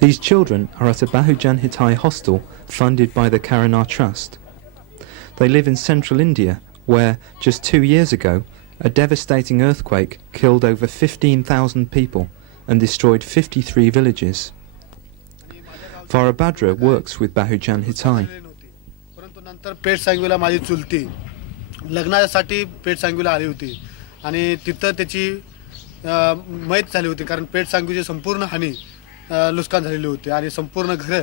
These children are at a Bahujan Hitai hostel funded by the Karanar Trust. They live in central India, where, just 2 years ago, a devastating earthquake killed over 15,000 people and destroyed 53 villages. Varabhadra works with Bahujan Hitai. परंतु नंतर पेठ सांगवीला माझी चुलती लग्नासाठी पेठ सांगवीला आली होती आणि तिथं त्याची मैत झाली होती, कारण पेठ सांगवीची संपूर्ण हानी नुकसान झालेली होती आणि संपूर्ण घर.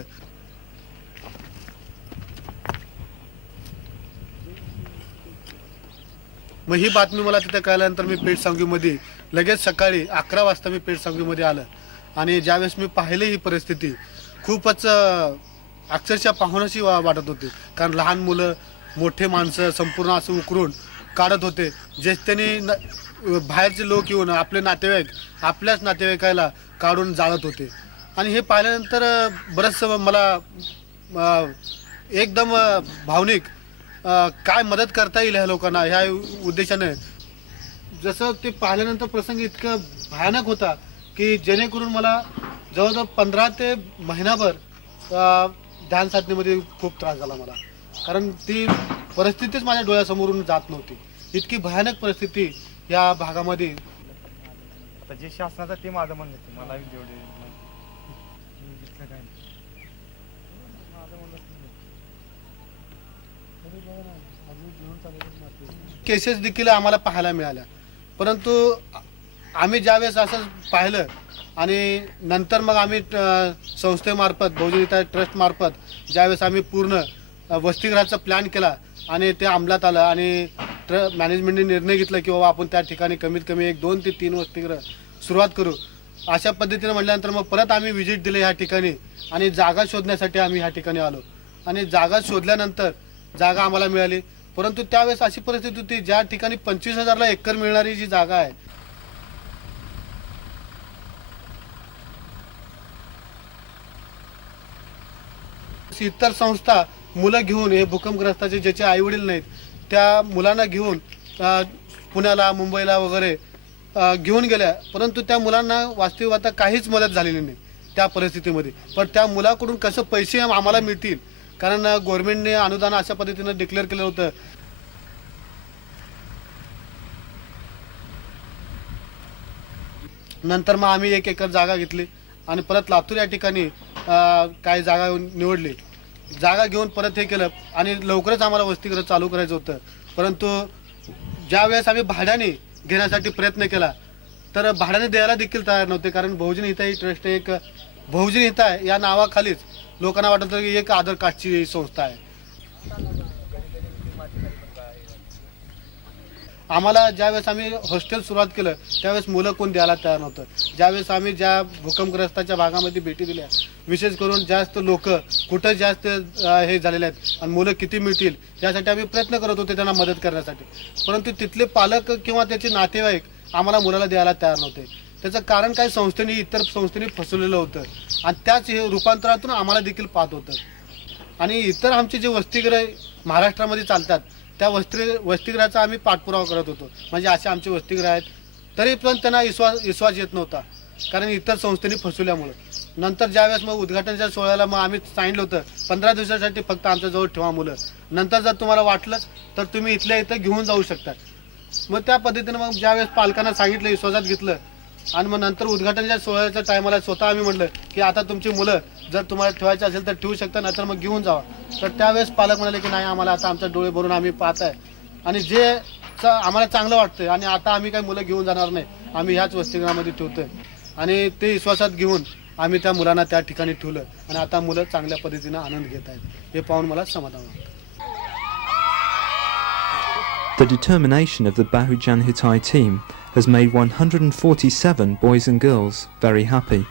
मग ही बातमी मला तिथे कळल्यानंतर मी पेठ सांगवीमध्ये लगेच सकाळी 11 वाजता मी पेठ सांगवीमध्ये आलं आणि ज्यावेळेस मी पाहिले ही परिस्थिती खूपच अक्षरशः पाहण्याची वाटत होती, कारण लहान मुलं मोठे माणसं संपूर्ण असं उकरून काढत होते. जे त्यांनी बाहेरचे लोक येऊन आपले नातेवाईक आपल्याच नातेवाईकाला काढून जाळत होते. आणि हे पाहिल्यानंतर बरंचसं मला एकदम भावनिक काय मदत करता येईल ह्या लोकांना ह्या उद्देशाने. जसं ते पाहिल्यानंतर प्रसंग इतका भयानक होता की जेणेकरून मला जवळजवळ 15 ते महिनाभर ध्यान साधनेमध्ये खूप त्रास झाला मला, कारण ती परिस्थितीच माझ्या डोळ्यासमोरून जात नव्हती. इतकी भयानक परिस्थिती या भागामध्ये. आता जे शासनाचं ते माझं म्हणणं आहे, मला जेवढे केसेस देखील आम्हाला पाहायला मिळाल्या, परंतु आम्ही ज्यावेळेस असं पाहिलं आणि नंतर मग आम्ही संस्थेमार्फत बहुजन हिताय ट्रस्ट मार्फत ज्यावेळेस आम्ही पूर्ण वसतिगृहाचा प्लॅन केला आणि ते अंमलात आलं आणि मॅनेजमेंटने निर्णय घेतला की बाबा आपण त्या ठिकाणी कमीत कमी 1, 2 ते 3 वसतिगृह सुरुवात करू. अशा पद्धतीने म्हटल्यानंतर मग परत आम्ही व्हिजिट दिले ह्या ठिकाणी आणि जागा शोधण्यासाठी आम्ही ह्या ठिकाणी आलो आणि जागा शोधल्यानंतर जागा आम्हाला मिळाली. परंतु त्यावेळेस अशी परिस्थिती होती ज्या ठिकाणी 25,000ला एकर मिळणारी जी जागा आहे इतर संस्था मुलं घेऊन हे भूकंपग्रस्ताचे ज्याचे आई वडील नाहीत त्या मुलांना घेऊन पुण्याला मुंबईला वगैरे घेऊन गेल्या, परंतु त्या मुलांना वास्तविक आता काहीच मदत झालेली नाही त्या परिस्थितीमध्ये. पण त्या मुलाकडून कसं पैसे आम्हाला मिळतील, कारण गव्हर्नमेंटने अनुदान अशा पद्धतीने डिक्लेअर केलं होतं. नंतर मग आम्ही 1 एकर जागा घेतली आणि परत लातूर या ठिकाणी काही जागा निवडली. जागा घेऊन परत हे केलं आणि लवकरच आम्हाला वसतिगृह चालू करायचं होतं. परंतु ज्यावेळेस आम्ही भाड्याने घेण्यासाठी प्रयत्न केला तर भाड्याने द्यायला देखील तयार नव्हते, कारण बहुजन हिताय ट्रस्ट एक बहुजन हिताय या नावाखालीच लोकांना वाटत होतं की एक आधार कार्डची संस्था आहे. आम्हाला ज्यावेळेस आम्ही हॉस्टेल सुरुवात केलं त्यावेळेस मुलं कोण द्यायला तयार नव्हतं. ज्यावेळेस आम्ही ज्या भूकंपग्रस्ताच्या भागामध्ये भेटी दिल्या, विशेष करून जास्त लोक कुठं जास्त हे झालेले आहेत आणि मुलं किती मिळतील यासाठी आम्ही प्रयत्न करत होते त्यांना मदत करण्यासाठी, परंतु तिथले पालक किंवा त्याचे नातेवाईक आम्हाला मुलाला द्यायला तयार नव्हते. त्याचं कारण काय, संस्थेने इतर संस्थेने फसवलेलं होतं आणि त्याच हे रूपांतरातून आम्हाला देखील पाहत होतं. आणि इतर आमचे जे वसतिगृह महाराष्ट्रामध्ये चालतात त्या वसतिगृहाचा आम्ही पाठपुरावा करत होतो. म्हणजे असे आमचे वसतिगृह आहेत, तरी पण त्यांना विश्वास येत नव्हता, कारण इतर संस्थेने फसवल्यामुळं. नंतर ज्यावेळेस मग उद्घाटनाच्या सोहळ्याला मग आम्ही सांगितलं होतं 15 दिवसासाठी फक्त आमच्याजवळ ठेवा मुलं, नंतर जर तुम्हाला वाटलंच तर तुम्ही इथल्या इथं घेऊन जाऊ शकता. मग त्या पद्धतीने मग ज्यावेळेस पालकांना सांगितलं, विश्वासात घेतलं आणि मग नंतर उद्घाटनाच्या सोहळ्याच्या टायमाला स्वतः आम्ही म्हटलं की आता तुमची मुलं जर तुम्हाला ठेवायची असेल तर ठेवू शकता, नाहीतर मग घेऊन जावा. तर त्यावेळेस पालक म्हणाले की नाही, आम्हाला आता आमच्या डोळे भरून आम्ही पाहत आहे आणि जे आम्हाला चांगलं वाटतंय आणि आता आम्ही काही मुलं घेऊन जाणार नाही, आम्ही ह्याच वसतिगृहामध्ये ठेवतोय. आणि ते विश्वासात घेऊन आम्ही त्या मुलांना त्या ठिकाणी ठेवलं आणि आता मुलं चांगल्या पद्धतीने आनंद घेत आहेत. हे पाहून मला समाधान वाटतं. The determination of the Bahujan Hitai team has made 147 boys and girls very happy.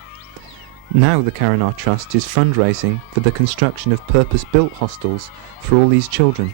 Now the Karanar Trust is fundraising for the construction of purpose-built hostels for all these children.